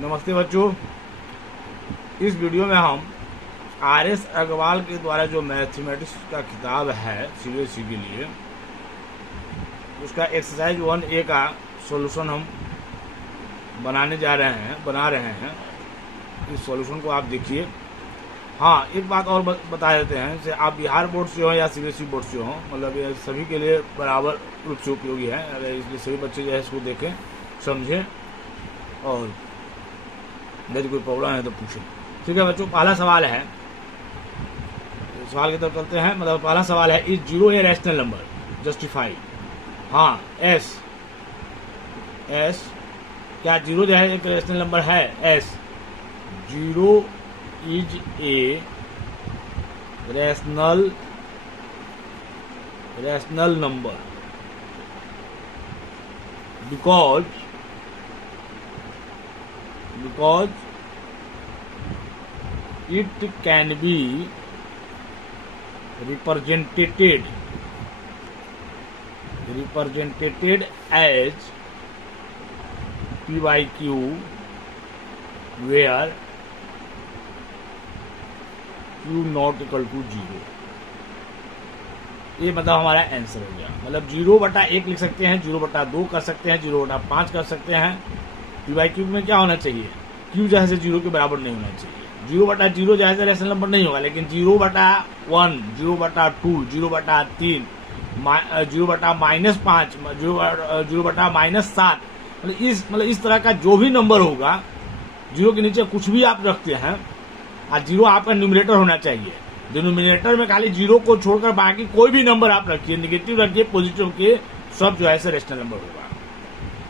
नमस्ते बच्चों, इस वीडियो में हम आर.एस. अग्रवाल के द्वारा जो मैथमेटिक्स का किताब है सीबीएसई के लिए, उसका एक्सरसाइज 1A का सॉल्यूशन हम बना रहे हैं। इस सॉल्यूशन को आप देखिए। हाँ, एक बात और बता देते हैं, जैसे आप बिहार बोर्ड से हो या सीबीएसई बोर्ड से हो, मतलब ये सभी के लिए बराबर रूप से उपयोगी है। अगर इसलिए सभी बच्चे जो है इसको देखें, समझें और यदि कोई प्रॉब्लम है तो पूछें। ठीक है बच्चों, पहला सवाल है, सवाल की तरफ चलते हैं। मतलब पहला सवाल है, is zero A rational number, justify. हाँ, एस क्या जीरो जो है एक रैशनल नंबर है? S zero is a rational number because it can be represented as p by q where q not equal to 0। ये मतलब हमारा आंसर हो गया। मतलब 0/1 लिख सकते हैं, 0/2 कर सकते हैं, 0/5 कर सकते हैं। पी बाई क्यू में क्या होना चाहिए? क्यू जो है 0 के बराबर नहीं होना चाहिए। 0/0 जो है रैशनल नंबर नहीं होगा, लेकिन 0/1, 0/2, 0/3, 0/-5, 0/-7, मतलब इस तरह का जो भी नंबर होगा, 0 के नीचे कुछ भी आप रखते हैं, और 0 आपका न्यूमरेटर होना चाहिए। डिनोमिनेटर में खाली 0 को छोड़कर बाकी कोई भी नंबर आप रखिए, निगेटिव रखिए, पॉजिटिव रखिए, सब जो है रैशनल नंबर होगा।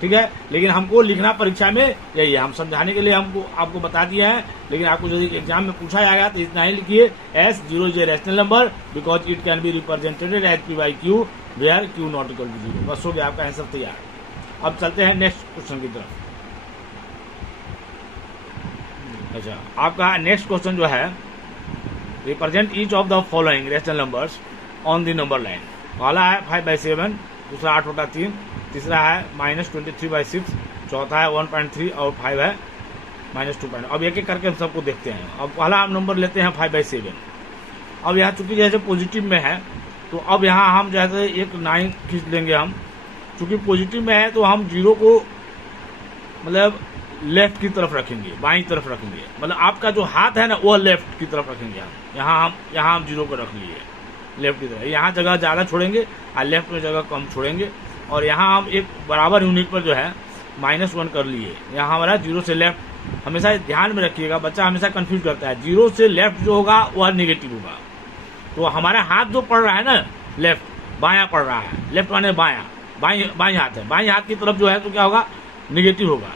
ठीक है, लेकिन हमको लिखना परीक्षा में यही है, हम समझाने के लिए आपको बता दिया है। लेकिन आपको यदि एग्जाम में पूछा जाएगा तो इतना ही लिखिए, as zero is a rational number because it can be represented as p by q where q not equal to 0। बस हो गया, आपका आंसर तैयार। अब चलते हैं नेक्स्ट क्वेश्चन की तरफ। अच्छा, आपका नेक्स्ट क्वेश्चन जो है, represent each of the following rational numbers on the number line. पहला है 5/7, दूसरा 8/3, तीसरा है -23/6, चौथा है 1.3 और 5 है -2. अब एक एक करके हम सबको देखते हैं। अब पहला हम नंबर लेते हैं 5/7। अब यहाँ चूंकि जैसे पॉजिटिव में है, तो अब यहाँ हम जैसे एक 9 खींच लेंगे हम। चूंकि पॉजिटिव में है तो हम 0 को मतलब लेफ्ट की तरफ रखेंगे, बाईं तरफ रखेंगे। मतलब आपका जो हाथ है ना, वो लेफ्ट की तरफ रखेंगे हम। यहाँ हम 0 को रख लिए लेफ्ट की तरफ। यहाँ जगह ज़्यादा छोड़ेंगे और लेफ्ट में जगह कम छोड़ेंगे। और यहाँ हम एक बराबर यूनिट पर जो है -1 कर लिए। यहाँ हमारा 0 से लेफ्ट, हमेशा ध्यान में रखिएगा, बच्चा हमेशा कंफ्यूज करता है। 0 से लेफ्ट जो होगा वह नेगेटिव होगा। तो हमारा हाथ जो पड़ रहा है ना, लेफ्ट, बायां पड़ रहा है। लेफ्ट माने बायां, बाईं हाथ है। बाईं हाथ की तरफ जो है तो क्या होगा? नेगेटिव होगा।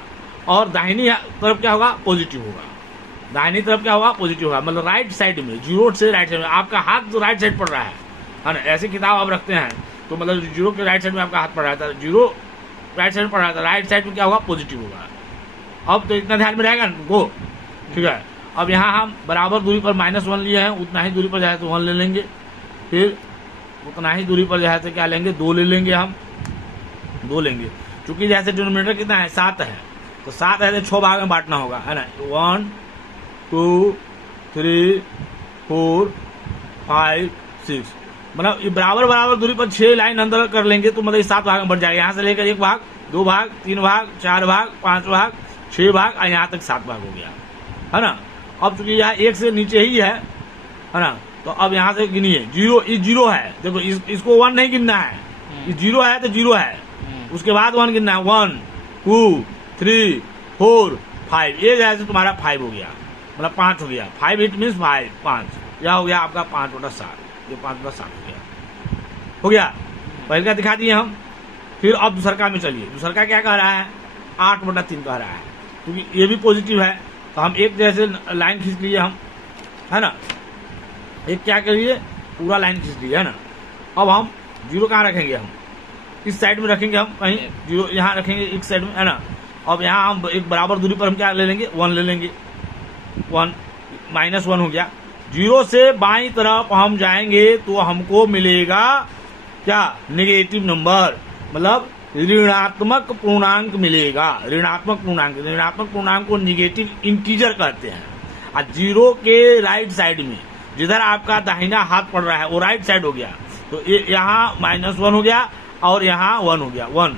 और दाहिनी तरफ क्या होगा? पॉजिटिव होगा। दाहिनी तरफ क्या होगा? पॉजिटिव होगा। मतलब राइट साइड में, 0 से राइट साइड में आपका हाथ जो राइट साइड पड़ रहा है ना। ऐसी किताब आप रखते हैं तो मतलब 0 के राइट साइड में आपका हाथ पड़ रहा था, 0 राइट साइड में पड़ रहा था, राइट साइड में क्या होगा? पॉजिटिव होगा। अब तो इतना ध्यान में रहेगा गो। ठीक है, अब यहाँ हम बराबर दूरी पर -1 लिए हैं, उतना ही दूरी पर जाए तो 1 ले लेंगे। फिर उतना ही दूरी पर जाए तो क्या लेंगे? 2 ले लेंगे हम, 2 लेंगे। चूंकि जैसे डिनोमिनेटर कितना है? 7 है, तो 7 है तो 6 भाग में बांटना होगा, है ना। 1 2 3 4 5 6, मतलब बराबर दूरी पर 6 लाइन अंदर कर लेंगे तो मतलब 7 भाग में बढ़ जाएगा। यहाँ से लेकर 1 भाग, 2 भाग, 3 भाग, 4 भाग, 5 भाग, 6 भाग और यहाँ तक 7 भाग हो गया, है ना। अब चूंकि यहाँ 1 से नीचे ही है ना, तो अब यहाँ से गिनिए। 0 है, देखो इसको 1 नहीं गिनना है। 0 है तो 0 है, उसके बाद 1 गिनना है। 1 2 3 4 5, ये जैसे तुम्हारा 5 हो गया, मतलब 5 हो गया। 5 इट मीन्स 5, यह हो गया आपका 5/7। ये 5/7 हो गया। पहले का दिखा दिए हम। फिर अब दूसरा में चलिए। दूसरा क्या कह रहा है? 8/3 कह रहा है, क्योंकि ये भी पॉजिटिव है। तो हम एक जैसे लाइन खींच लिए हम, है ना। एक क्या करिए? पूरा लाइन खींच लिए, है ना। अब हम 0 कहाँ रखेंगे? हम इस साइड में रखेंगे, हम कहीं 0 यहाँ रखेंगे एक साइड में, है ना। अब यहाँ हम एक बराबर दूरी पर हम क्या ले लेंगे? 1 ले लेंगे। 1 -1 हो गया। 0 से बाईं तरफ हम जाएंगे तो हमको मिलेगा क्या? Negative number. मतलब ऋणात्मक पूर्णांक मिलेगा। ऋणात्मक पूर्णांक को निगेटिव इंटीजर कहते हैं। और जीरो के राइट साइड में जिधर आपका दाहिना हाथ पड़ रहा है वो राइट साइड हो गया, तो यहाँ -1 हो गया और यहाँ 1 हो गया, 1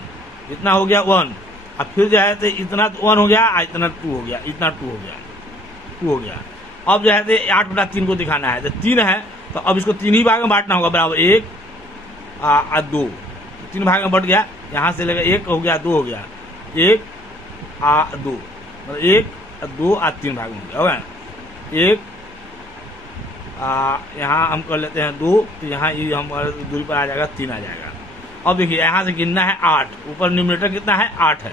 इतना हो गया 1। अब फिर जो है तो इतना 1 हो गया, इतना 2 हो गया, इतना 2 हो गया, 2 हो गया। अब जो है तो 8/3 को दिखाना है, तो 3 है तो अब इसको 3 ही भाग में बांटना होगा, बराबर 1 और 2, 3 भाग में बढ़ गया। यहाँ से लेकर 1 हो गया, 2 हो गया, 1 और 2, मतलब 1 और 2 और 3 भाग में हो गया। 1 यहाँ हम कर लेते हैं 2, तो यहाँ ये हमारे दूरी पर आ जाएगा 3 आ जाएगा। अब देखिए यहाँ से गिनना है 8, ऊपर न्यूमरेटर कितना है 8 है,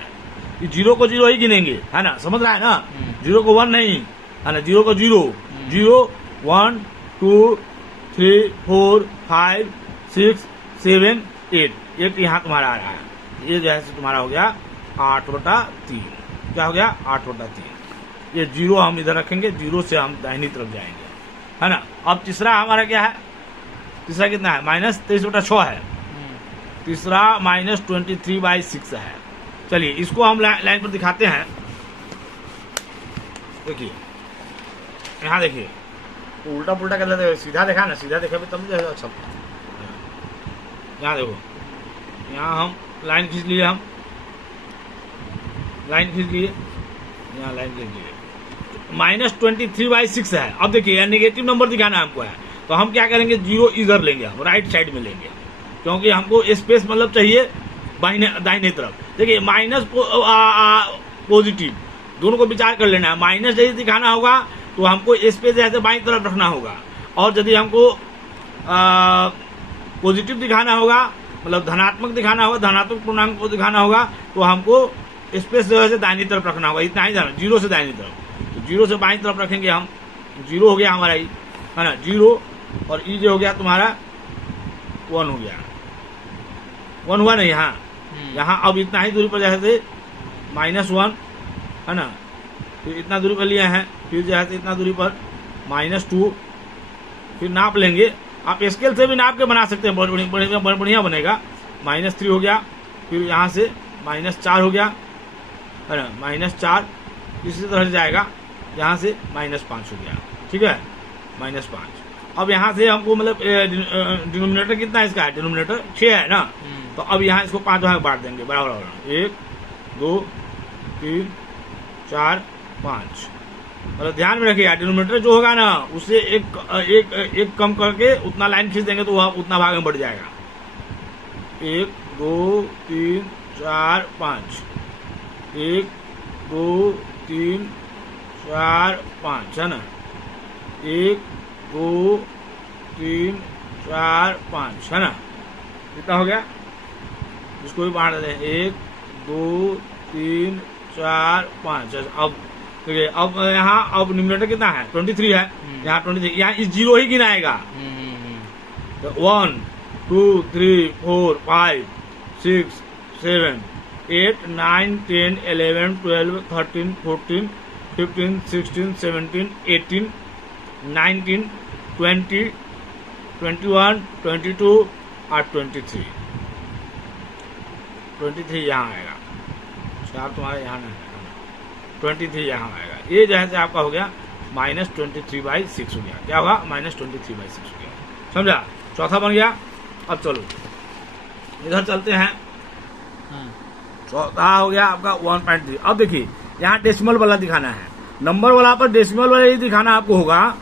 ये 0 को 0 ही गिनेंगे, है ना, समझ रहा है ना। 0 को 1 नहीं, है ना, 0 को 0, 0 1 2 3 4 5 6 7 8 यहाँ तुम्हारा आ रहा है। ये जो है तुम्हारा हो गया 8/3। क्या हो गया 8/3। ये 0 हम इधर रखेंगे, 0 से हम दाहिनी तरफ जाएंगे, है ना। अब तीसरा हमारा क्या है, तीसरा कितना है -23/6 है, तीसरा -23/6 है। चलिए इसको हम लाइन पर दिखाते हैं। देखिए यहाँ देखिए उल्टा पुल्टा कर लेते, सीधा देखा ना, सीधा देखा भी तब जो है अच्छा। यहाँ देखो, यहाँ हम लाइन खींच लिए, हम लाइन खींच लिए, यहाँ लाइन खींच लिए, -23/6 है। अब देखिए नेगेटिव नंबर दिखाना हमको है, तो हम क्या करेंगे 0 इधर लेंगे, हम राइट साइड में लेंगे, क्योंकि हमको स्पेस मतलब चाहिए दाहिने तरफ। देखिए माइनस पॉजिटिव दोनों को विचार कर लेना है। माइनस यदि दिखाना होगा तो हमको स्पेस ऐसे बाईं तरफ रखना होगा, और यदि हमको पॉजिटिव दिखाना होगा मतलब धनात्मक दिखाना होगा, धनात्मक पूर्णांक को दिखाना होगा, तो हमको स्पेस जो है दाहिनी तरफ रखना होगा, इतना ही जाना, 0 से दाहिनी तरफ। तो 0 से बाईं तरफ रखेंगे हम, 0 हो गया हमारा, है ना, 0 और ई जो हो गया तुम्हारा 1 हो गया, 1 हुआ नहीं यहाँ, यहाँ अब इतना ही दूरी पर जैसे -1, है ना, फिर इतना दूरी पर लिए हैं, फिर जो है इतना दूरी पर -2, फिर नाप लेंगे। आप स्केल से भी नाप के बना सकते हैं, बढ़िया बनेगा। -3 हो गया, फिर यहाँ से -4 हो गया, है ना, -4 इसी तरह से जाएगा, यहाँ से -5 हो गया, ठीक है, -5। अब यहाँ से हमको मतलब डिनोमिनेटर कितना है इसका, डिनोमिनेटर 6 है ना, तो अब यहाँ इसको 5 भाग बांट देंगे, बराबर 1 2 3 4 5। मतलब ध्यान में रखिए डिनोमिनेटर जो होगा ना उससे एक कम करके उतना लाइन खींच देंगे तो वह उतना भाग में बढ़ जाएगा। 1 2 3 4 5, 1 2 3 4 5, है ना, 1 2 3 4 5, है ना, कितना हो गया, इसको भी बांट दें 1 2 3 4 5। अब देखिए अब यहाँ अब न्यूमरेटर कितना है 23 है, यहाँ 23, यहाँ इस 0 ही गिनाएगा, तो 1 2 3 4 5 6 7 8 9 10 11 12 13 14 15 16 17 18 19 20 21 22 और 23 यहाँ आएगा, 4 तुम्हारा यहाँ नहीं आएगा, 23 यहाँ आएगा। ये जो है आपका हो गया -23/6 हो गया। क्या होगा -23/6 हो गया, समझा, चौथा बन गया। अब चलो इधर चलते हैं, चौथा हो गया आपका 1.3। अब देखिए यहाँ डेसिमल वाला दिखाना है, नंबर वाला पर डेसिमल वाला ही दिखाना आपको होगा,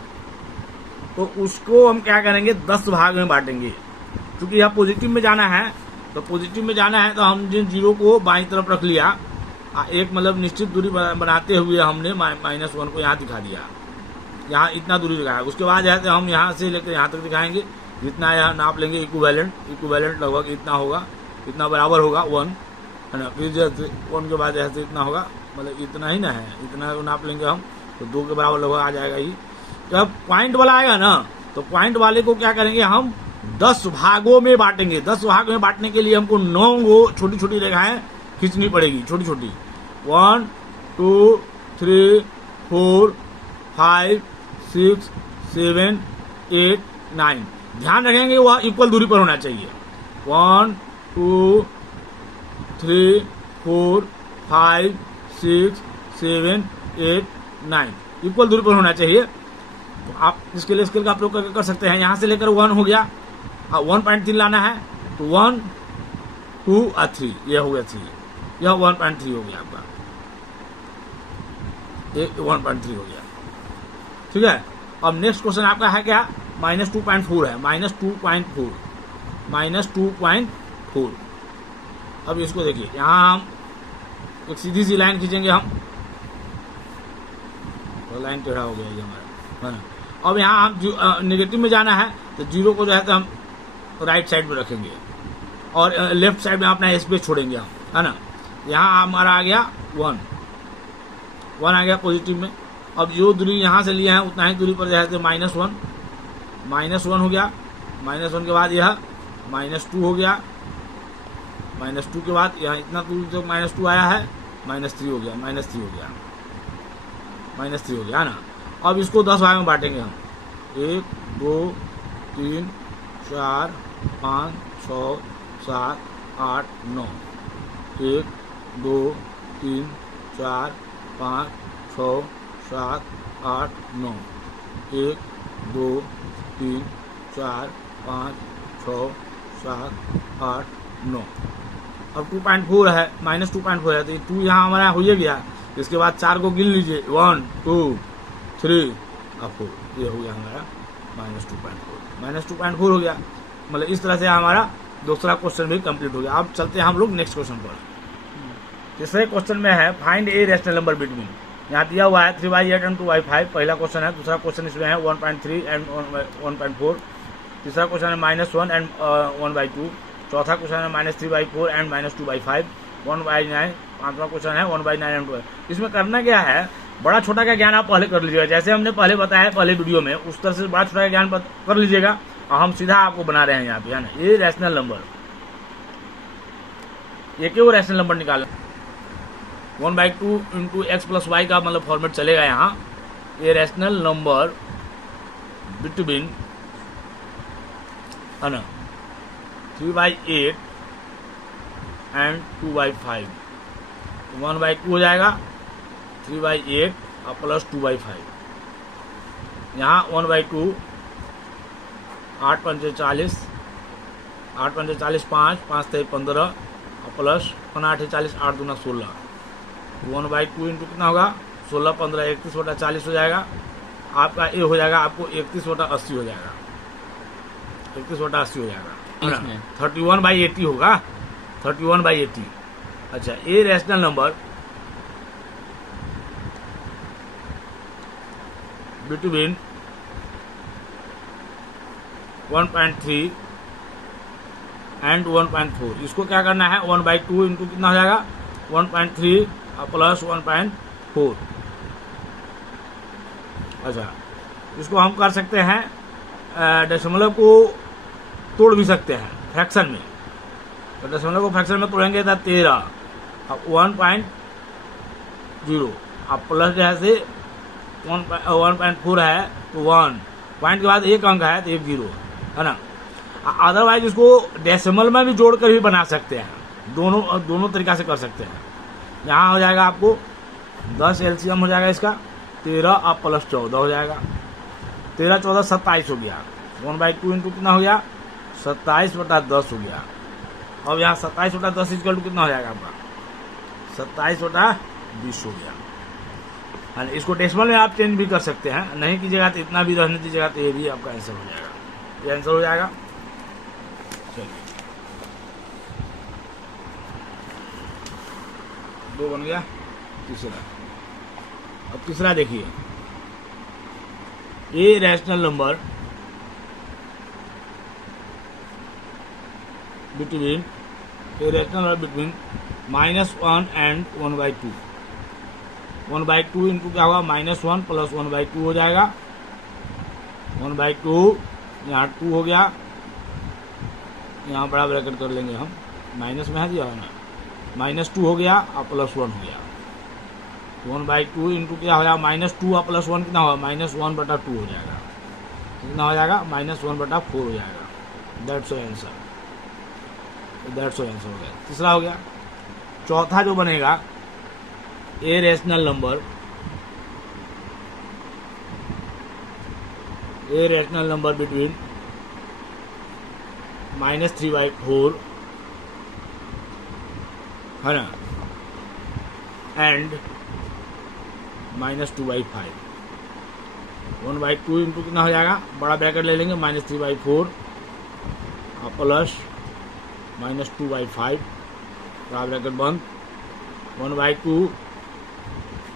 तो उसको हम क्या करेंगे 10 भाग में बांटेंगे। क्योंकि यहाँ पॉजिटिव में जाना है, तो पॉजिटिव में जाना है तो हम जिन 0 को बाईं तरफ रख लिया, एक मतलब निश्चित दूरी बनाते हुए हमने -1 को यहाँ दिखा दिया, यहाँ इतना दूरी दिखाया। उसके बाद जो है हम यहाँ से लेकर यहाँ तक दिखाएंगे, जितना यहाँ नाप लेंगे इक्विवेलेंट लगभग इतना होगा, इतना बराबर होगा 1, है ना। फिर जैसे 1 के बाद जैसे इतना होगा, मतलब इतना ही ना है, इतना नाप लेंगे हम, तो 2 के बराबर लगभग आ जाएगा ही। जब पॉइंट वाला आएगा ना, तो पॉइंट वाले को क्या करेंगे हम 10 भागों में बांटेंगे। 10 भाग में बांटने के लिए हमको 9 छोटी छोटी रेखाएं खींचनी पड़ेगी, छोटी छोटी, 1 2 3 4 5 6 7 8 9। ध्यान रखेंगे वह इक्वल दूरी पर होना चाहिए, 1 2 3 4 5 6 7 8 9 इक्वल दूरी पर होना चाहिए। तो आप इसके लिए स्केल का प्रयोग करके कर सकते हैं। यहाँ से लेकर 1 हो गया, 1.3 लाना है तो 1 2 और 3, यह हो गया 3, यह 1.3 हो गया आपका, ये 1.3 हो गया। ठीक है, अब नेक्स्ट क्वेश्चन आपका है क्या, -2.4 है, -2.4। अब इसको देखिए, यहाँ हम एक सीधी सी लाइन खींचेंगे हम, तो लाइन टेढ़ा हो गया ये हमारा, है ना। अब यहाँ हम नेगेटिव में जाना है तो 0 को जो है तो हम राइट साइड में रखेंगे और लेफ्ट साइड में अपना स्पेस छोड़ेंगे हम, है ना। यहाँ हमारा आ गया 1 आ गया पॉजिटिव में। अब जो दूरी यहाँ से लिया है उतना ही दूरी पर जो है तो -1 हो गया। -1 के बाद यह -2 हो गया, -2 के बाद यहाँ इतना दूरी तो -2 आया है, -3 हो गया, -3 हो गया, -3 हो गया, है ना। अब इसको 10 भाग में बांटेंगे हम, 1 2 3 4 5 6 7 8 9, 1 2 3 4 5 6 7 8 9, 1 2 3 4 5 6 7 8 9। अब 2.4 है, -2.4 है, तो 2 यहाँ हमारा हो ही गया। इसके बाद 4 को गिन लीजिए, 1 2 3 और 4, ये हो गया हमारा -2.4 हो गया। मतलब इस तरह से हमारा दूसरा क्वेश्चन भी कंप्लीट हो गया। अब चलते हैं हम लोग नेक्स्ट क्वेश्चन पर। तीसरे क्वेश्चन में है फाइंड ए रैशनल नंबर बिटवीन, यहाँ दिया हुआ है 3/8 एंड 2/5, पहला क्वेश्चन है। दूसरा क्वेश्चन इसमें है 1.3 एंड 1.4। तीसरा क्वेश्चन है -1 एंड 1/2। चौथा क्वेश्चन है -3/4 एंड -2/5, 1/9। पांचवा क्वेश्चन है 1/9 एंड 2। इसमें करना क्या है, बड़ा छोटा का ज्ञान आप पहले कर लीजिएगा, जैसे हमने पहले बताया पहले वीडियो में, उस तरह से बड़ा छोटा का ज्ञान कर लीजिएगा। और हम सीधा आपको बना रहे हैं यहाँ पे, है ना। ये रैशनल नंबर, ये क्यों रैशनल नंबर निकालें, 1/2 इंटू x प्लस वाई का मतलब फॉर्मेट चलेगा यहाँ। ये रैशनल नंबर बिटवीन, है ना, 3/8 एंड 2/5, 1/2 हो जाएगा, 3/8 और प्लस 2/5। यहाँ 1/2, 8 पंचे 40, 8 पंचे 40, 5 5 3 15 और प्लस 8 40, 8 दूना 16। 1/2 इंटू कितना होगा, 16 15 31/40 हो जाएगा आपका। ये हो जाएगा आपको 31/80 हो जाएगा, 31/80 हो जाएगा, 31/80 होगा, 31/80। अच्छा, ये रैशनल नंबर बिटवीन 1.3 एंड 1.4, इसको क्या करना है, 1/2 इंटू कितना हो जाएगा, 1.3 प्लस 1.4। अच्छा, इसको हम कर सकते हैं, दशमलव को तोड़ भी सकते हैं फ्रैक्शन में। तो दशमलव को फ्रैक्शन में तोड़ेंगे तो 13, अब 1.0 अब प्लस जैसे 1.4 है तो 1 पॉइंट के बाद एक अंक है तो 1 0, है ना। अदरवाइज इसको डेसिमल में भी जोड़कर भी बना सकते हैं, दोनों तरीका से कर सकते हैं। यहाँ हो जाएगा आपको 10 एलसीएम हो जाएगा इसका, 13 और प्लस 14 हो जाएगा, 13 14 27 हो गया। 1/2 इंटू कितना हो गया, 27/10 हो गया। अब यहाँ 27/10 इक्वल टू कितना हो जाएगा आपका, 27/20 हो गया। इसको डेसिमल में आप चेंज भी कर सकते हैं, नहीं कीजिएगा तो इतना भी रहने दीजिएगा तो ये भी आपका आंसर हो जाएगा, ये आंसर हो जाएगा। चलिए 2 बन गया। तीसरा, अब तीसरा देखिए, ये रैशनल नंबर बिटवीन, ये rational number between -1 and 1/2। 1/2 into क्या होगा, -1 प्लस 1/2 हो जाएगा, 1/2 यहाँ 2 हो गया, यहाँ बड़ा ब्रैकेट कर लेंगे हम, माइनस में है दिया है ना, -2 हो गया और प्लस 1 हो गया। 1/2 इंटू क्या हो जाएगा, -2 और प्लस 1 कितना होगा, -1/2 हो जाएगा, कितना हो जाएगा, -1/4 हो जाएगा। दैट्स आंसर, दैट्स आंसर हो गया। तीसरा हो गया, चौथा जो बनेगा ए रेशनल नंबर बिटवीन -3/4 है ना एंड -2/5। 1/2 इंटू कितना हो जाएगा, बड़ा ब्रैकेट ले लेंगे, -3/4 प्लस -2/5 बड़ा ब्रैकेट बंद, 1/2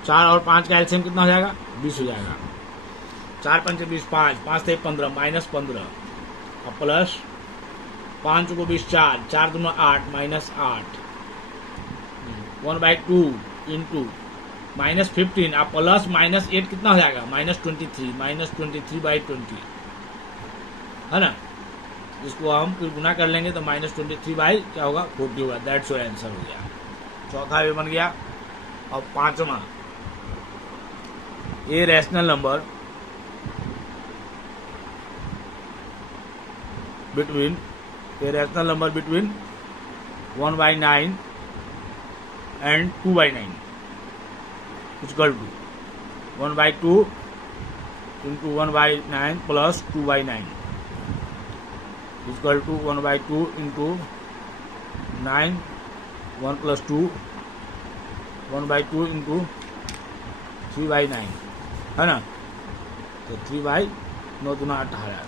4 और 5 का एलसीएम कितना हो जाएगा, 20 हो जाएगा। 4 5 20, 5 5 से 15 -15 और प्लस 5 को 20 4 दूना 8 -8 1/2 इंटू -15 आप प्लस -8 कितना हो जाएगा, -23/20 है ना। इसको हम फिर गुना कर लेंगे तो -23 क्या होगा, 40 होगा। दैट्स योर आंसर हो गया। चौथा भी बन गया। और पांचवा ए rational number between 1/9 and 2/9 equal to 1/2 into 1/9 plus 2/9 equal to 1/2 into 9 1 plus 2 1/2 into 3/9 है ना। तो 3/9 दूना 18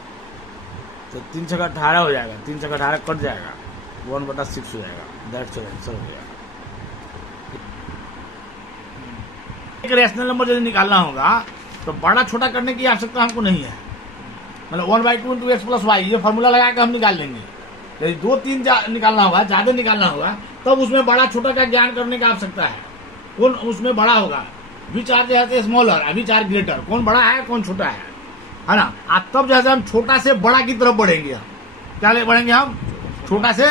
तो 3 छक्का 18 हो जाएगा, 3 छक्का 18 कट जाएगा, 1/6 हो जाएगा। दैट्स आंसर हो गया। एक रैशनल नंबर यदि निकालना होगा तो बड़ा छोटा करने की आवश्यकता हमको नहीं है, मतलब 1/2 इंटू एक्स प्लस वाई ये फॉर्मूला लगा के हम निकाल लेंगे। यदि 2-3 निकालना होगा, ज्यादा निकालना होगा, तब उसमें बड़ा छोटा का ज्ञान करने की आवश्यकता है। कौन उसमें बड़ा होगा, विच आर जैसे स्मॉलर विच आर ग्रेटर, कौन बड़ा है कौन छोटा है ना। आज तब जैसे हम छोटा से बड़ा की तरफ बढ़ेंगे, हम क्या बढ़ेंगे, हम छोटा से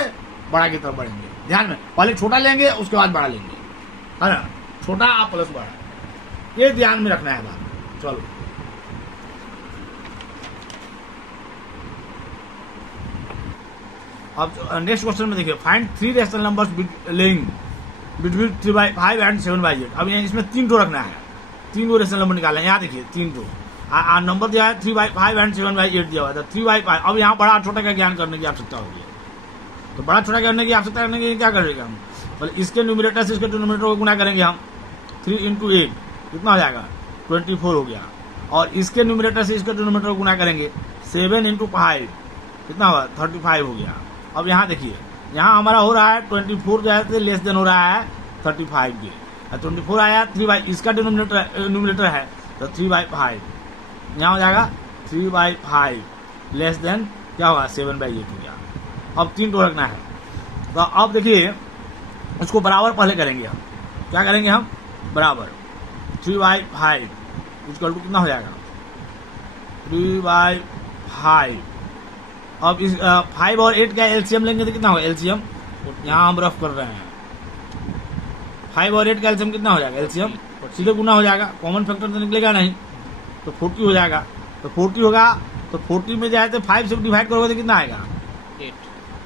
बड़ा की तरफ बढ़ेंगे। ध्यान में, पहले छोटा लेंगे उसके बाद बड़ा लेंगे, है ना। छोटा आप प्लस बड़ा, ये ध्यान में रखना है बात। चलो अब नेक्स्ट क्वेश्चन में देखिए, find 3 rational numbers laying between 3/5 and 7/8। अब इसमें 3 टो रखना है, 3 गो रैशनल नंबर निकालना है। यहाँ देखिए 3 टो नंबर दिया है, 3/5 एंड 7/8 दिया हुआ था। 3/5 अब यहाँ बड़ा छोटा का ज्ञान करने की आवश्यकता होगी, तो बड़ा छोटा करने की आवश्यकता करने के लिए क्या करेंगे हम, मतलब इसके न्यूमरेटर से इसके डिनोमिनेटर को गुना करेंगे हम। 3 इंटू 8 कितना हो जाएगा, 24 हो गया। और इसके न्यूमरेटर से इसके डिनोमिनेटर को गुना करेंगे, 7 इंटू 5 कितना होगा, 35 हो गया। अब यहाँ देखिए, यहाँ हमारा हो रहा है 24 जो है लेस देन हो रहा है 35 के, 24 आया 3/, इसका न्यूमरेटर है तो 3/5, यहाँ हो जाएगा 3/5 लेस देन क्या होगा, 7/8 हो गया। अब 3 टो रखना है, तो अब देखिए इसको बराबर पहले करेंगे हम, क्या करेंगे हम, बराबर 3/5 इक्वल टू कितना हो जाएगा, 3/5। अब इस 5 और 8 का एलसीएम लेंगे तो कितना होगा, एलसीएम यहाँ हम रफ कर रहे हैं। 5 और 8 का एलसीएम कितना हो जाएगा, एलसीएम सीधे गुना हो जाएगा, कॉमन फैक्टर तो निकलेगा नहीं, तो 40 हो जाएगा। तो 40 होगा तो 40 में जाए तो 5 से डिवाइड करोगे तो कितना आएगा,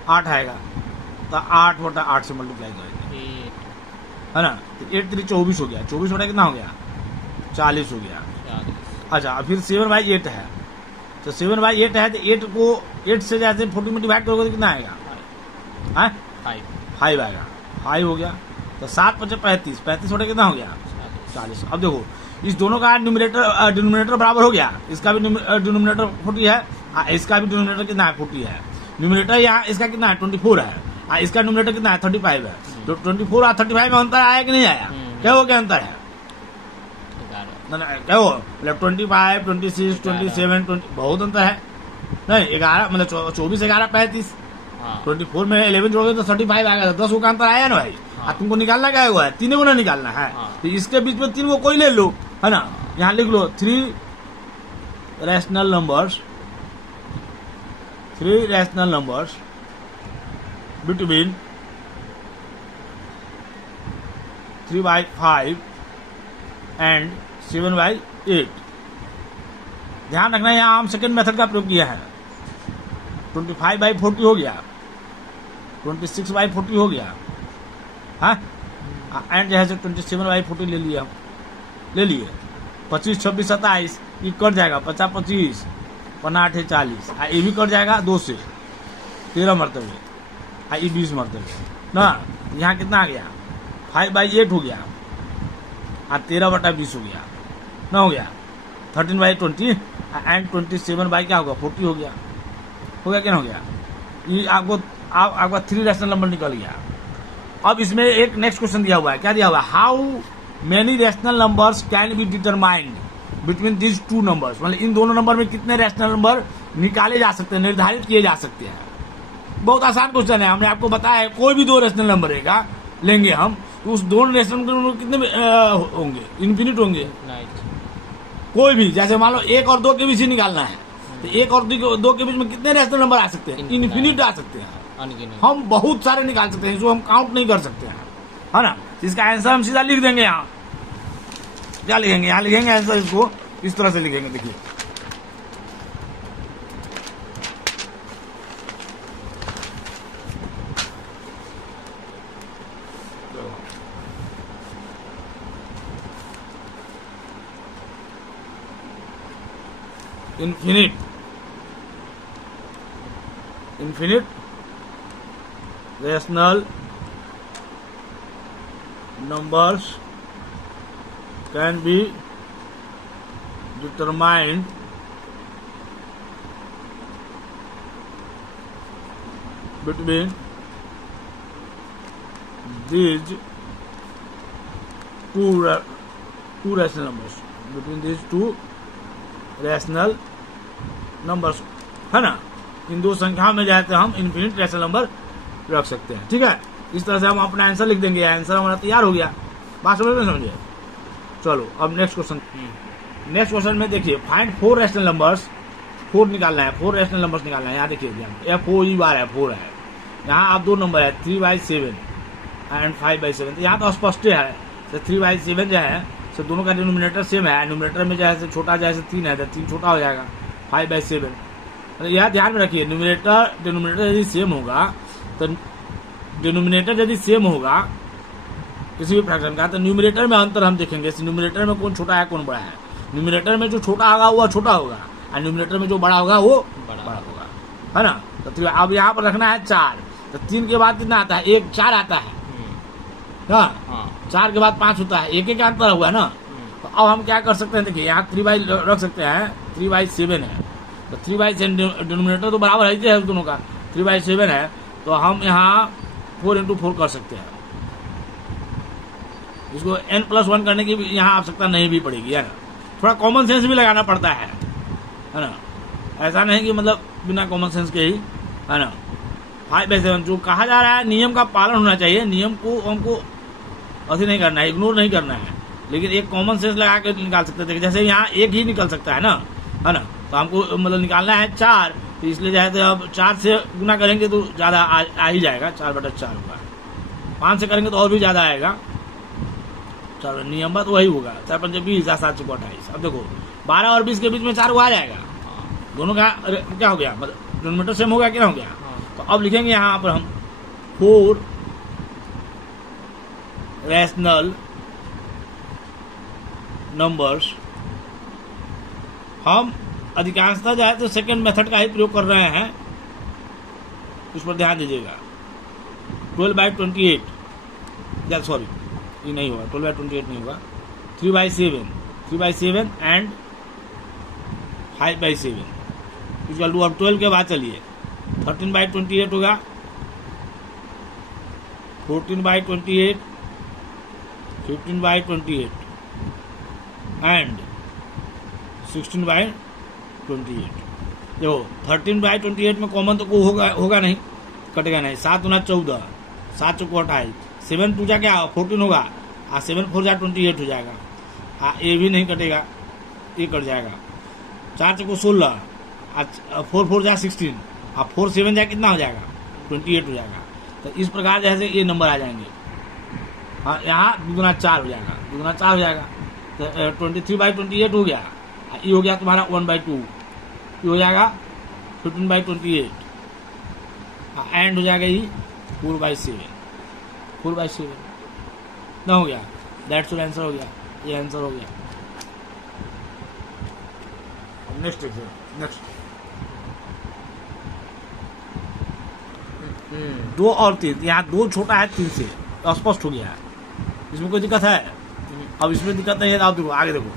8 आएगा। तो 8/8 से मल्टीप्लाई करेंगे, है ना। तो 8 3 24 हो गया, 24 बटा कितना हो गया, 40 हो गया। अच्छा फिर 7/8 है, तो 7/8 है तो 8 को 8 से जैसे 40 में डिवाइड करोगे तो कितना आएगा, 5 आएगा, 5 हो गया। तो 7 × 5 = 35 बटा कितना हो गया, 40। अब देखो इस दोनों का डिनोमिनेटर बराबर हो गया, इसका भी डिनोमिनेटर 40 है, इसका भी डिनोमिनेटर कितना है, 40 है। न्यूमरेटर यहाँ इसका कितना है, 24 है, इसका न्यूमरेटर कितना है, 35 है। तो 24 और 35 में अंतर आया कि नहीं आया, क्या हो, क्या अंतर है, क्या हो, मतलब 25 26 27 20 बहुत अंतर है नहीं। 11 मतलब 24 11 35, 24 में 11 जोड़ोगे तो 35 आएगा, 10 का अंतर आया ना भाई। तुमको निकालना क्या हुआ है, 3 गुना निकालना है, तो इसके बीच में 3 को कोई ले लो, है ना। यहाँ लिख लो 3 रैशनल नंबर्स बिटवीन 3/5 एंड 7/8। ध्यान रखना यहाँ हम सेकेंड मेथड का प्रयोग किया है। 25/40 हो गया, 26/40 हो गया, हाँ एंड जो है 27/14 ले लिए हम, ले लिए। 25, 26, 27 ये कट जाएगा, 50, 25, 8, 40, ये भी कट जाएगा 2 से 13 मरतबे, ये 20 मरतबे ना। यहाँ कितना आ गया 5/8 हो गया, 13/20 हो गया ना, हो गया 13/20 एंड 27 क्या होगा 40 हो गया क्या हो गया। ये आपका 3 रैशनल नंबर निकल गया। अब इसमें एक नेक्स्ट क्वेश्चन दिया हुआ है, क्या दिया हुआ है, how many rational numbers can be determined between these 2 numbers, मतलब इन दोनों नंबर में कितने रैशनल नंबर निकाले जा सकते हैं, निर्धारित किए जा सकते हैं। बहुत आसान क्वेश्चन है, हमने आपको बताया है कोई भी 2 रैशनल नंबर रहेगा लेंगे हम, तो उस दोनों रैशनल नंबर कितने होंगे, इन्फिनिट होंगे। कोई भी, जैसे मान लो 1 और 2 के बीच ही निकालना है, तो 1 और 2 के बीच में कितने रैशनल नंबर आ सकते हैं, इन्फिनिट आ सकते हैं। हम बहुत सारे निकाल सकते हैं जो हम काउंट नहीं कर सकते हैं, है ना। इसका आंसर हम सीधा लिख देंगे। यहाँ क्या लिखेंगे, यहाँ लिखेंगे आंसर, इसको इस तरह से लिखेंगे, देखिए infinite rational numbers can be determined between these two rational numbers, between these 2 rational numbers, है ना। इन 2 संख्याओं में जाते हम इन्फिनिट रैशनल नंबर रख सकते हैं, ठीक है। इस तरह से हम अपना आंसर लिख देंगे, आंसर हमारा तैयार हो गया। बात समझे। चलो अब नेक्स्ट क्वेश्चन में देखिए, फाइंड 4 रैशनल नंबर्स, 4 निकालना है, 4 रैशनल नंबर्स निकालना है। यहाँ देखिए F4 बार है, 4 है। यहाँ आप 2 नंबर है 3/7 एंड 5/7, तो यहाँ तो स्पष्ट है। तो 3/7 जो है तो दोनों का डिनोमिनेटर सेम है, न्यूमिनेटर में जैसे छोटा जैसे 3 है तो 3 छोटा हो जाएगा 5/7। यह ध्यान में रखिए, डिनोमिनेटर यदि सेम होगा तो डिनोमिनेटर यदि सेम होगा किसी भी फ्रैक्शन का, तो न्यूमिनेटर में अंतर हम देखेंगे, न्यूमिनेटर में कौन छोटा है कौन बड़ा है। न्यूमिनेटर में जो छोटा होगा वो छोटा होगा, और न्यूमिनेटर में जो बड़ा होगा वो बड़ा होगा, है ना। तो अब यहाँ पर रखना है 4, तो 3 के बाद कितना आता है, 1, 4 आता है, हाँ 4 के बाद 5 होता है, 1 का अंतर हुआ ना। तो अब हम क्या कर सकते हैं, देखिए यहाँ 3 रख सकते हैं, 3/7 है, तो 3/7 डिनोमिनेटर तो बराबर है दोनों का, 3/7 है, तो हम यहाँ 4 × 4 कर सकते हैं। इसको n+1 करने की यहाँ आवश्यकता नहीं भी पड़ेगी, है ना। थोड़ा कॉमन सेंस भी लगाना पड़ता है ना। ऐसा नहीं कि मतलब बिना कॉमन सेंस के ही, है ना। 5/7 जो कहा जा रहा है, नियम का पालन होना चाहिए, नियम को हमको अति नहीं करना है, इग्नोर नहीं करना है, लेकिन एक कॉमन सेंस लगा के निकाल सकते थे। जैसे यहाँ 1 ही निकल सकता है ना, तो हमको मतलब निकालना है 4, तो इसलिए जो है तो अब 4 से गुना करेंगे तो ज़्यादा आ ही जाएगा, 4/4 होगा। 5 से करेंगे तो और भी ज़्यादा आएगा। चलो नियम बात वही होगा, 4×5 = 20, 7×4 = 28। अब देखो 12 और 20 के बीच में 4 आ जाएगा, दोनों का क्या हो गया, मतलब डिनोमिनेटर सेम हो गया, क्या हो गया। तो अब लिखेंगे यहाँ पर हम 4 रैशनल नंबर्स। हम अधिकांशतः जो है तो सेकंड मेथड का ही प्रयोग कर रहे हैं, उस पर ध्यान दीजिएगा। 12/28, सॉरी ये नहीं होगा, 12/28 नहीं होगा, 3/7 एंड 5/7 इक्वल टू, अब 12 के बाद चलिए 13/28 होगा, 14/28, 15/28 एंड 16/28। देखो 13/28 में कॉमन तो को होगा नहीं, कटेगा नहीं, 7 × 14, 7 × 28, 7 × 2 क्या 14 होगा, 7 × 4 = 28 हो जाएगा, ये भी नहीं कटेगा, ये कट जाएगा, 4 × 16, 4 × 4 = 16, 4 × 7 कितना हो जाएगा, 28 हो जाएगा। तो इस प्रकार जैसे ये नंबर आ जाएंगे, यहाँ 2 × 4 हो जाएगा, 2 × 4 हो जाएगा, तो 23/28 हो गया, ये हो गया तुम्हारा 1/2, ये हो जाएगा 15/28, एंड हो जाएगा ये 4/7, ना हो गया, दैट्स योर आंसर हो गया, ये आंसर हो गया। नेक्स्ट देखिए, नेक्स्ट 2 और 3, यहाँ 2 छोटा है 3 से, तो स्पष्ट हो गया है, इसमें कोई दिक्कत है? अब इसमें दिक्कत नहीं है, आप देखो आगे देखो,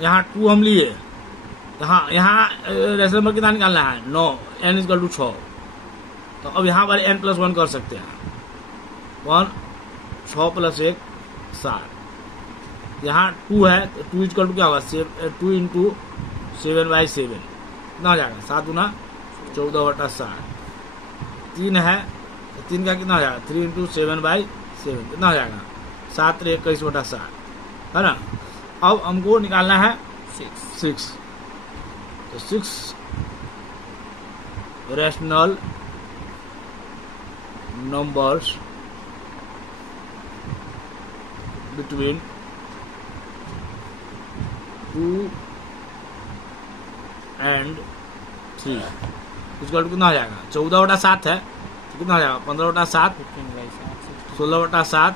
यहाँ 2 हम लिए, यहाँ रेशनल नंबर कितना निकालना है? 9, n इक्वल टू 6, तो अब यहाँ पर n+1 कर सकते हैं, 1 6 + 1 7, यहाँ 2 है तो 2 इक्वल टू क्या होगा? 2 इंटू 7/7 कितना हो जाएगा? 7 गुना 14/7, 3 है तो 3 का कितना हो जाएगा? 3 इंटू 7/7 कितना हो जाएगा? 7 × 21/7 है ना। अब हमको निकालना है 6, तो 6 rational numbers between 2 and 3 equal to कितना हो जाएगा? 14/7 है तो कितना हो जाएगा? 15/7, 16/7,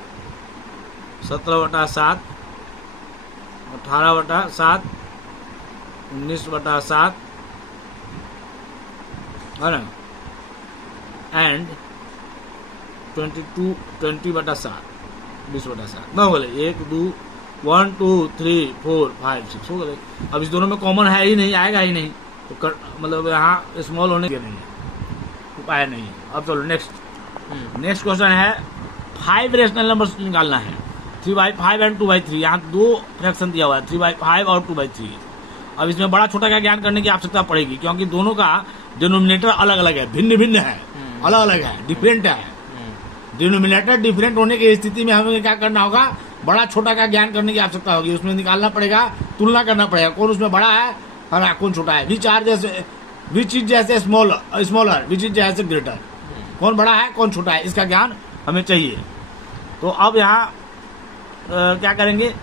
17/7, 18/7, 19/7 है ना, एंड 20/7 20/7 ना हो गए। 1 2 1 2 3 4 5 6 हो गए। अब इस दोनों में कॉमन है ही नहीं, आएगा ही नहीं, तो मतलब यहाँ स्मॉल होने के नहीं है, उपाय नहीं है। अब चलो नेक्स्ट क्वेश्चन है 5 रेशनल नंबर्स निकालना है, 3/5 एंड 2/3। यहाँ 2 फ्रैक्शन दिया हुआ है, 3/5 और 2/3। अब इसमें बड़ा छोटा का ज्ञान करने की आवश्यकता पड़ेगी, क्योंकि दोनों का डिनोमिनेटर अलग अलग है, भिन्न भिन्न है, अलग अलग है, डिफरेंट है। डिनोमिनेटर डिफरेंट होने की स्थिति में हमें क्या करना होगा? बड़ा छोटा का ज्ञान करने की आवश्यकता होगी। उसमें निकालना पड़ेगा, तुलना करना पड़ेगा, कौन उसमें बड़ा है और कौन छोटा है। विच इज जैसे स्मॉलर विच इज जैसे ग्रेटर, कौन बड़ा है कौन छोटा है, इसका ज्ञान हमें चाहिए। तो अब यहाँ क्या करेंगे?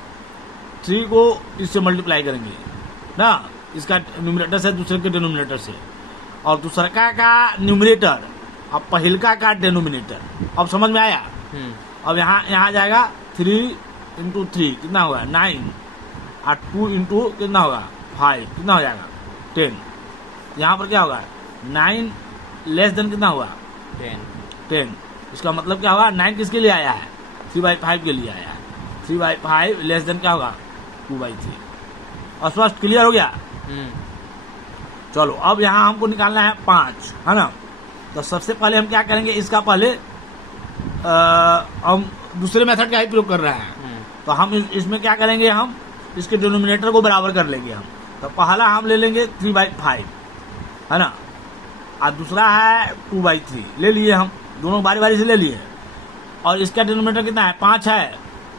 3 को इससे मल्टीप्लाई करेंगे ना, इसका न्यूमरेटर से दूसरे के डिनोमिनेटर से, और दूसरा का न्यूमरेटर अब पहिलका का डिनोमिनेटर। अब समझ में आया? अब यहाँ जाएगा 3 इंटू 3 कितना होगा? 9, और 2 इंटू कितना होगा? 5 कितना हो जाएगा? 10। यहाँ पर क्या होगा? 9 लेस देन कितना होगा? 10। इसका मतलब क्या होगा? 9 किसके लिए आया है? 3/5 के लिए आया है। 3/5 लेस देन क्या होगा? 2/3। अस्पष्ट क्लियर हो गया? चलो अब यहाँ हमको निकालना है 5, है ना। तो सबसे पहले हम क्या करेंगे? इसका पहले हम दूसरे मेथड का ही प्रयोग कर रहे हैं, तो हम इसमें क्या करेंगे? हम इसके डिनोमिनेटर को बराबर कर लेंगे हम। तो पहला हम ले लेंगे 3/5, है ना, और दूसरा है 2/3 ले लिए हम, दोनों बारी बारी से ले लिए। और इसका डिनोमिनेटर कितना है? 5 है,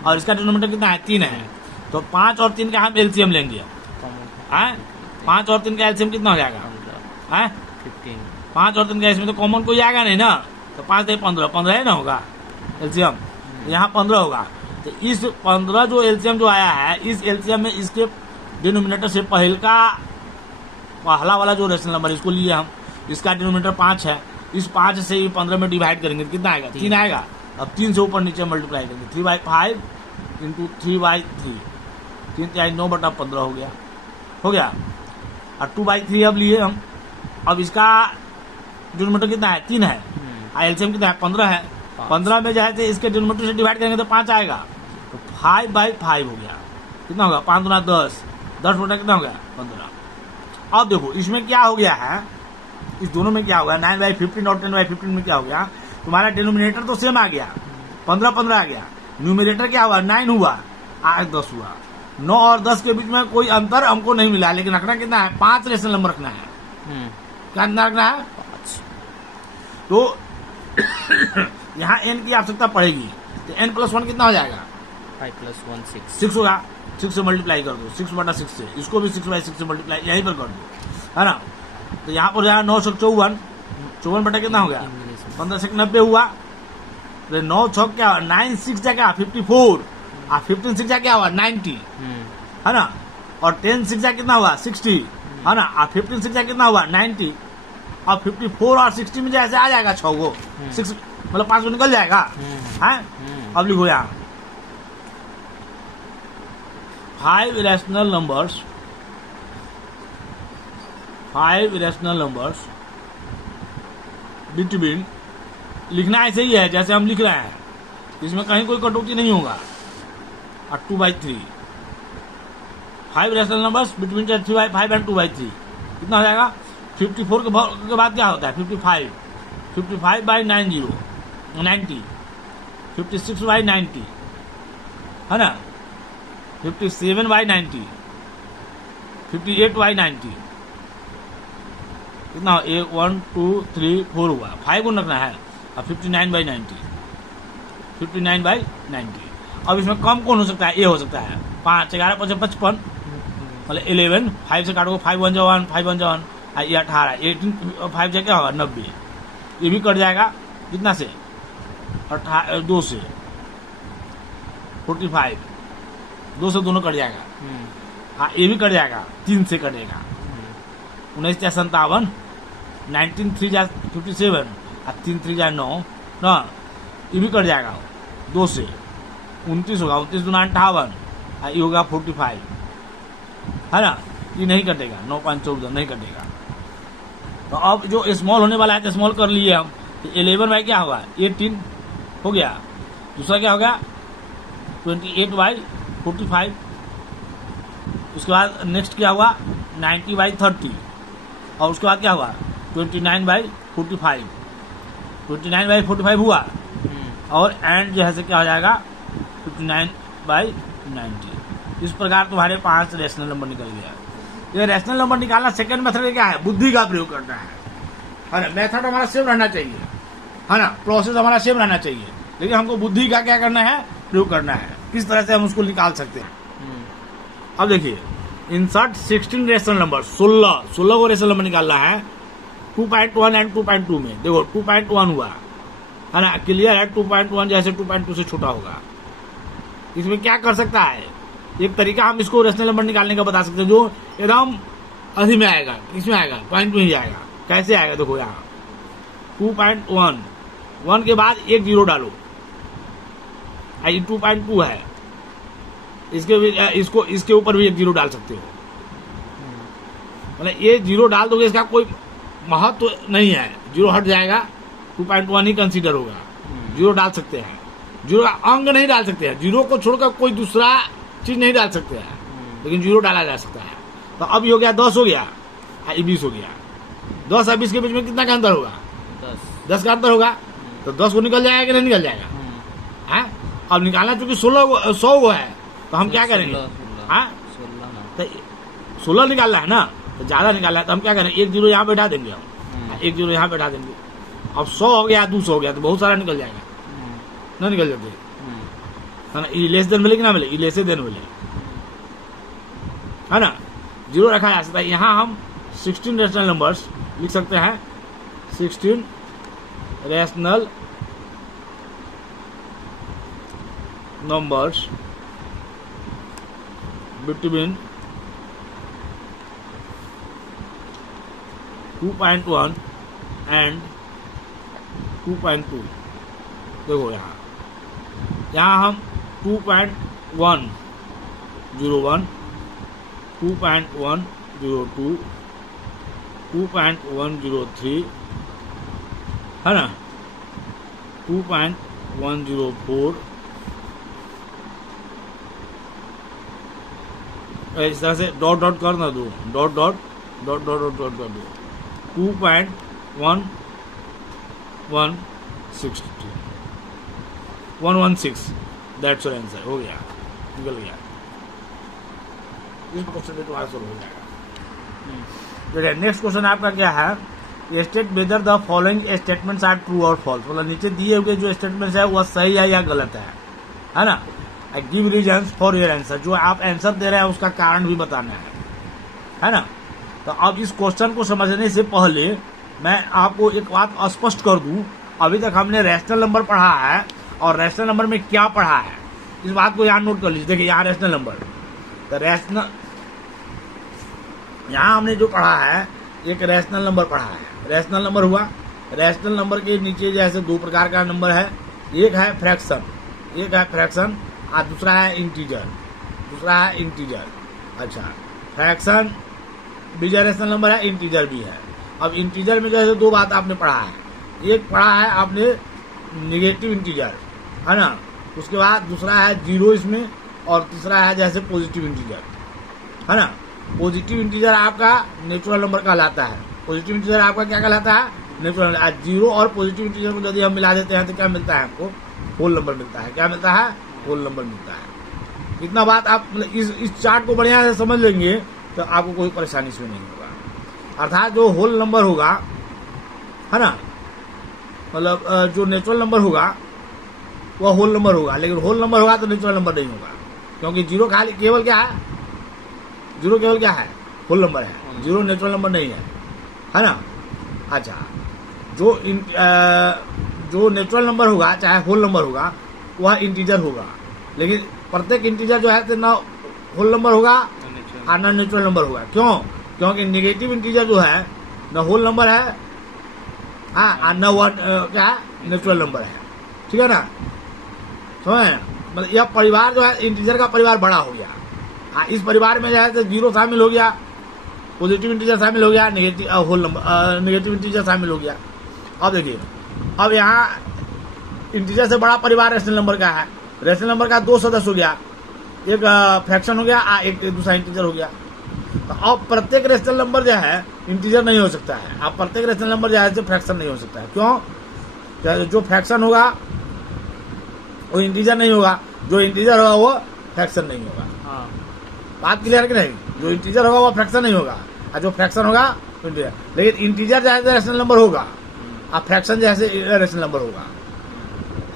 और इसका डिनोमिनेटर कितना है? 3 है। तो 5 और 3 का हम एलसीएम लेंगे। 5 और 3 का एलसीएम कितना हो जाएगा? 15। 5 और 3 का, इसमें तो कॉमन कोई आएगा नहीं ना, तो 5 से 15 है ना होगा एलसीएम, यहाँ 15 होगा। तो इस 15 जो एलसीएम जो आया है, इस एलसीएम में इसके डिनोमिनेटर से पहला वाला जो रेशनल नंबर इसको लिए हम, इसका डिनोमिनेटर 5 है, इस 5 से 15 में डिवाइड करेंगे तो कितना आएगा? 3 आएगा। अब 3 से ऊपर नीचे मल्टीप्लाई करेंगे, 3/5 इंटू 3/3, 3 × 9/15 हो गया। और 2/3 अब लिए हम। अब इसका डिनोमिनेटर कितना है? 3 है, एलसीएम कितना है? 15 है। 15 में जाए थे इसके डिनोमिनेटर से डिवाइड करेंगे तो 5 आएगा, तो 5/5 हो गया। कितना होगा? 5 × 10, 10 बटा कितना हो गया? 15। अब देखो इसमें क्या हो गया है, इस दोनों में क्या होगा? 9/15 और 10/15 में क्या हो गया? तुम्हारा डिनोमिनेटर तो सेम आ गया, 15 आ गया, न्यूमरेटर क्या हुआ? 9 हुआ, 10 हुआ। 9 और 10 के बीच में कोई अंतर हमको नहीं मिला, लेकिन रखना कितना है? 5 रेशनल नंबर रखना है। क्या रखना है? 5। तो यहाँ n की आवश्यकता पड़ेगी, तो n+1 कितना हो जाएगा? 5 + 1 6 होगा। 6 से मल्टीप्लाई कर दो, 6/6 से, इसको भी 6/6 से मल्टीप्लाई यहीं पर कर दो, है ना। तो यहाँ पर जाएगा 9 × 6 = 54, 54 बटा कितना हो गया? 15 × 90 हुआ। तो 9 × 6 क्या हुआ? 9 × 6 क्या? 54, और 15 × 6 क्या हुआ? 90, है ना। और 10 × 6 कितना हुआ? 60, है ना। और 15 6 कितना हुआ 90। और 54 और 60 में जैसे आ जाएगा 6 को 6 मतलब 5 को निकल जाएगा है। अब लिखो यहाँ 5 irrational numbers बिटवीन, लिखना ऐसे ही है जैसे हम लिख रहे हैं, इसमें कहीं कोई कटौती नहीं होगा। और 2/3 5 irrational numbers बिटवीन 5 and 2/3 कितना हो जाएगा। 54 के बाद क्या होता है 55 55/90 90 56/90 है ना। 57/90 58/90 कितना हो 1 2 3 4 हुआ 5 को रखना है। और 59/90 59/90। अब इसमें कम कौन हो सकता है, ए हो सकता है। 5 11 5 55 मतलब 11 5 से काटोगे 5 1 1 5 1 1 ये 18 18 5 से क्या होगा 90। ये भी कट जाएगा कितना से 2 से 45 2 से दोनों कट जाएगा। हाँ ये भी कट जाएगा 3 से कटेगा 19 या 57 19 3 जा 57 और 3 3 जा 9 ना। ये भी कट जाएगा 2 से 29 होगा 29 दूना 58 ये होगा 45 है ना। ये नहीं कटेगा 9 5 14 नहीं कटेगा। तो अब जो स्मॉल होने वाला है तो स्मॉल कर लिए हम। 11 बाई क्या होगा 18 हो गया। दूसरा क्या हो गया 28/45। उसके बाद नेक्स्ट क्या हुआ 90/30। और उसके बाद क्या हुआ 29/45 29/45 हुआ। और एंड जो है से क्या हो जाएगा 59/90। इस प्रकार तुम्हारे 5 रैशनल नंबर निकल गया। ये रैशनल नंबर निकालना सेकंड मेथड क्या है, बुद्धि का प्रयोग करना है ना। मेथड हमारा सेम रहना चाहिए है ना, प्रोसेस हमारा सेम रहना चाहिए, लेकिन हमको बुद्धि का क्या करना है प्रयोग करना है, किस तरह से हम उसको निकाल सकते हैं। अब देखिए इंसर्ट 16 रैशनल नंबर 16 को रैशनल नंबर निकालना है 2.1 एंड 2.2 में। देखो 2.1 हुआ है ना, क्लियर है। 2.1 जैसे 2.2 से छोटा होगा। इसमें क्या कर सकता है, एक तरीका हम इसको रैशनल नंबर निकालने का बता सकते हैं जो एकदम अधि में आएगा। इसमें आएगा पॉइंट में ही आएगा। कैसे आएगा देखो यहाँ 2.1 1 के बाद एक जीरो डालो। ये 2.2 है, इसके ऊपर भी एक जीरो डाल सकते हो। मतलब ये जीरो डाल दोगे इसका कोई महत्व नहीं है, जीरो हट जाएगा 2.1 ही कंसीडर होगा। जीरो डाल सकते हैं, जीरो का अंग नहीं डाल सकते हैं, जीरो को छोड़कर कोई दूसरा चीज नहीं डाल सकते हैं, लेकिन जीरो डाला जा सकता है। तो अब ये हो गया 10 हो गया, ये 20 हो गया। 10 और 20 के बीच में कितना का अंतर होगा 10 का अंतर होगा। तो 10 को निकल जाएगा कि नहीं निकल जाएगा है। अब निकालना चूंकि 100 को है तो हम क्या करेंगे हाँ तो 16 निकालना है ना, तो ज्यादा निकालना है तो हम क्या करेंगे एक जीरो यहाँ बैठा देंगे हम, एक जीरो यहाँ बैठा देंगे। अब 100 हो गया 200 हो गया तो बहुत सारा निकल जाएगा ना, निकल जाते है ना। ई लेस देन मिले कि ना मिले, ई लेस देन मिले है ना। जीरो रखा जा सकता है। यहाँ हम 16 रैशनल नंबर्स लिख सकते हैं। 16 रैशनल नंबर्स बिटवीन 2.1 एंड 2.2। देखो यहाँ हम 2.101 2.102 2.103 है ना, 2.104 इस तरह से डॉट डॉट कर ना दो, dot dot dot dot dot dot कर दो। 116 दैट्स योर आंसर। हो गया, निकल गया। इस क्वेश्चन में तुम्हारा सॉल्व हो जाएगा। देखिए नेक्स्ट क्वेश्चन आपका क्या है, state whether the following statements are true और फॉल्स। मतलब नीचे दिए हुए जो स्टेटमेंट्स है वह सही है या गलत है ना। I give reasons for your answer, जो आप आंसर दे रहे हैं उसका कारण भी बताना है ना। तो अब इस क्वेश्चन को समझने से पहले मैं आपको एक बात स्पष्ट कर दूं, अभी तक हमने रैशनल नंबर पढ़ा है और रैशनल नंबर में क्या पढ़ा है इस बात को यहाँ नोट कर लीजिए। देखिए यहाँ रैशनल नंबर, तो यहाँ हमने जो पढ़ा है एक रैशनल नंबर पढ़ा है। रैशनल नंबर हुआ, रैशनल नंबर के नीचे जैसे दो प्रकार का नंबर है, एक है फ्रैक्शन, और दूसरा है इंटीजर। अच्छा, फ्रैक्शन भी रैशनल नंबर है, इंटीजर भी है। अब इंटीजर में जैसे दो बात आपने पढ़ा है, एक पढ़ा है आपने निगेटिव इंटीजर, है ना, उसके बाद दूसरा है जीरो इसमें, और तीसरा है जैसे पॉजिटिव इंटीजर, है ना। पॉजिटिव इंटीजर आपका नेचुरल नंबर कहलाता है। पॉजिटिव इंटीजर आपका क्या कहलाता है? Natural number. जीरो और पॉजिटिव इंटीजर को यदि हम मिला देते हैं तो क्या मिलता है आपको? होल नंबर मिलता है। क्या मिलता है? होल नंबर मिलता है। इतना बात आप इस चार्ट को बढ़िया से समझ लेंगे तो आपको कोई परेशानी इसमें नहीं होगा। अर्थात जो होल नंबर होगा, है ना, मतलब जो नेचुरल नंबर होगा वह होल नंबर होगा, लेकिन होल नंबर होगा तो नेचुरल नंबर नहीं होगा, क्योंकि जीरो खाली केवल क्या है? जीरो केवल क्या है? होल नंबर है। जीरो नेचुरल नंबर नहीं है ना। अच्छा, जो नेचुरल नंबर होगा चाहे होल नंबर होगा वह इंटीजर होगा, लेकिन प्रत्येक इंटीजर जो है तो ना होल नंबर होगा और ना नेचुरल नंबर होगा। क्यों? क्योंकि निगेटिव इंटीजर जो है न होल नंबर है, हाँ, न वह क्या है? नेचुरल नंबर है। ठीक है ना, समझ? मतलब यह परिवार जो है इंटीजर का परिवार बड़ा हो गया। इस परिवार में जो है तो जीरो शामिल हो गया, पॉजिटिव इंटीजर शामिल हो गया, निगेटिव इंटीजर शामिल हो गया। अब देखिए, अब यहाँ इंटीजर से बड़ा परिवार रैशनल नंबर का है। रैशनल नंबर का दो सदस्य हो गया, एक फ्रैक्शन हो गया, एक दूसरा इंटीजर हो गया। तो अब प्रत्येक रैशनल नंबर जो है इंटीजर नहीं हो सकता है। अब प्रत्येक रैशनल नंबर जो है फ्रैक्शन नहीं हो सकता है। क्यों? जो फ्रैक्शन होगा वो इंटीजर नहीं होगा, जो इंटीजर होगा वो फ्रैक्शन नहीं होगा। बात क्लियर है कि नहीं? जो इंटीजर होगा वो फ्रैक्शन नहीं होगा, और जो फ्रैक्शन होगा इंटीजर। लेकिन इंटीजर जैसे रैशनल नंबर होगा और फ्रैक्शन जैसे रैशनल नंबर होगा,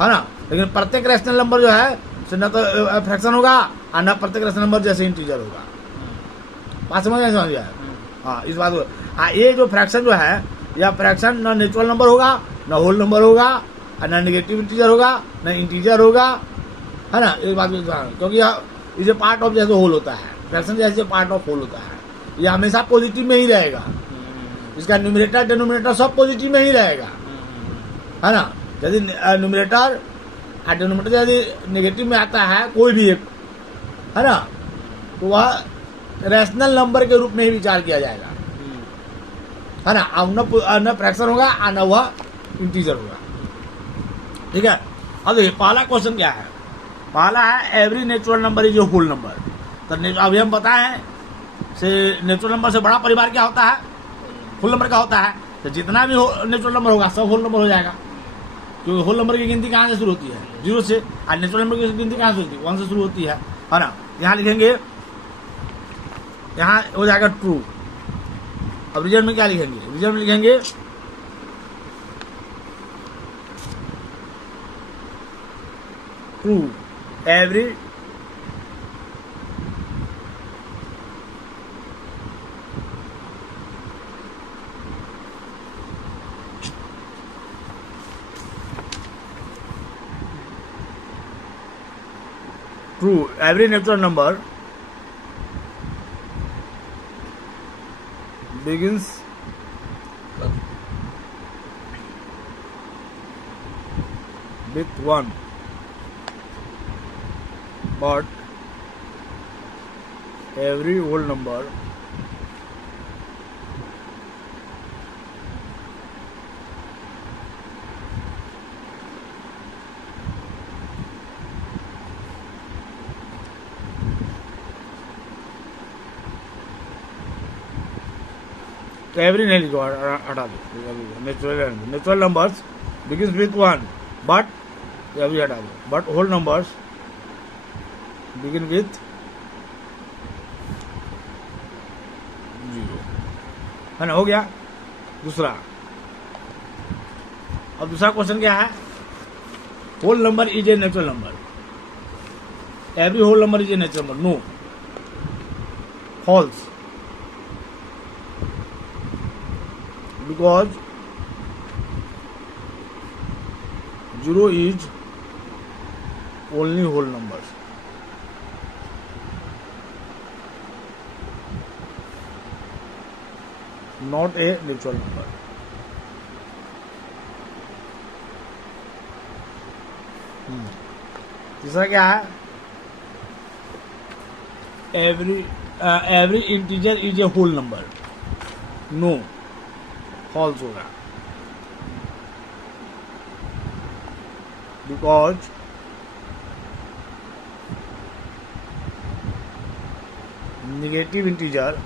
है ना। लेकिन प्रत्येक रैशनल नंबर जो है न तो फ्रैक्शन होगा और न प्रत्येक रैशनल नंबर जैसे इंटीजर होगा। बात समझ गया? हाँ, इस बात को। ये जो फ्रैक्शन जो है, यह फ्रैक्शन न नेचुरल नंबर होगा, न होल नंबर होगा, और न नेगेटिव इंटीजर होगा, न इंटीजर होगा, है ना। इस बात को, क्योंकि इसे पार्ट ऑफ जैसे होल होता है, फ्रैक्शन जैसे पार्ट ऑफ होल होता है, ये हमेशा पॉजिटिव में ही रहेगा। इसका न्यूमरेटर डिनोमिनेटर सब पॉजिटिव में ही रहेगा, है ना। यदि न्यूमरेटर और डिनोमिनेटर यदि नेगेटिव में आता है कोई भी एक, है ना, तो वह रैशनल नंबर के रूप में ही विचार किया जाएगा, है ना। अब न फ्रैक्शन होगा और न वह इंटीजर होगा। ठीक है। अब देखिए पहला क्वेश्चन क्या है? पहला है every natural number is a whole number. तो अभी हम बताएं से नेचुरल नंबर से बड़ा परिवार क्या होता है? होल नंबर का होता है। तो जितना भी नेचुरल नंबर होगा सब होल नंबर हो जाएगा, क्योंकि होल नंबर की गिनती कहाँ से शुरू होती है? जीरो से। और नेचुरल नंबर की गिनती कहाँ से होती है? 1 से शुरू होती है ना। यहाँ लिखेंगे, यहाँ हो जाएगा ट्रू। अब रिजल्ट में क्या लिखेंगे? रिजल्ट में लिखेंगे true every natural number begins with 1, but every whole number एवरी नहीं लिखो, हटा दो। Natural numbers begins with 1, but every हटा दो। But whole numbers begin with 0, है ना। हो गया दूसरा। अब दूसरा क्वेश्चन क्या है? Whole number is a natural number. Every whole number is a natural number. No, false, because 0 is only whole numbers. Not a natural number. तीसरा क्या है, every integer is a whole number. No, false होगा, because negative integer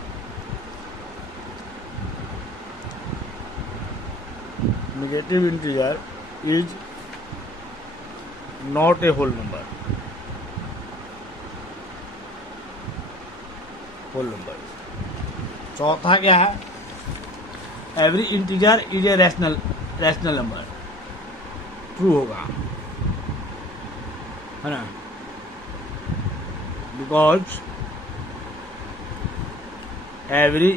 is not a whole number. चौथा क्या है, every integer is a rational number. True होगा, है ना, because every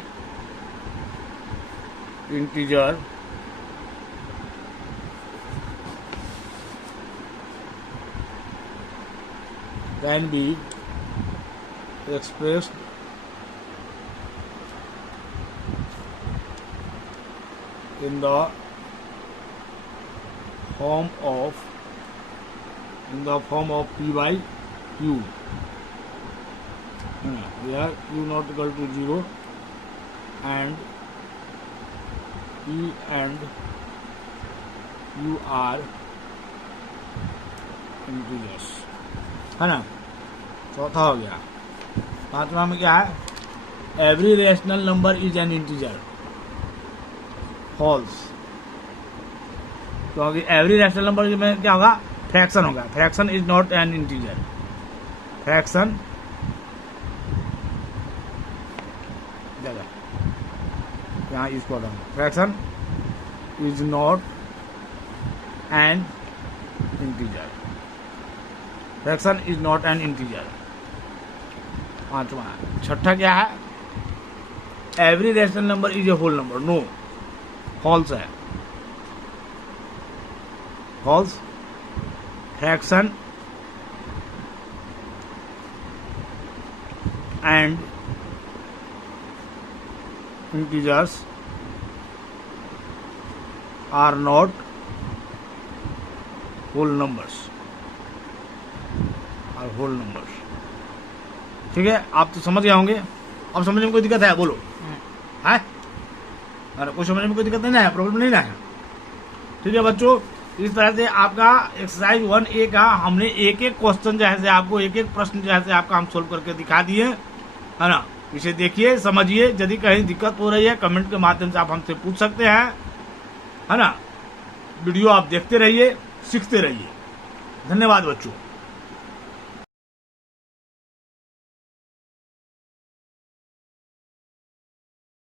integer can be expressed in the form of p by q, where q not equal to 0 and p and q are integers, है ना। चौथा हो गया। पांचवा में क्या है, every rational number is an integer. False, क्योंकि एवरी रेशनल नंबर में क्या होगा, फ्रैक्शन होगा। Fraction is not an integer. Fraction यहाँ इसको fraction is not an integer. Fraction is not an integer. पांचवा। छठा क्या है, every rational number is a whole number. No, false है। False, fraction and integers are not whole numbers. Whole numbers, ठीक है। आप तो समझ गए होंगे। अब समझने में कोई दिक्कत है, बोलो। है, अरे कोई समझने में कोई दिक्कत नहीं है, प्रॉब्लम नहीं है, ठीक है बच्चों। इस तरह से आपका एक्सरसाइज 1A का हमने एक एक क्वेश्चन जो है आपको, एक एक प्रश्न जो है आपका हम सोल्व करके दिखा दिए, है ना। इसे देखिए, समझिए। यदि कहीं दिक्कत हो रही है, कमेंट के माध्यम से आप हमसे पूछ सकते हैं, है ना। वीडियो आप देखते रहिए, सीखते रहिए। धन्यवाद बच्चों।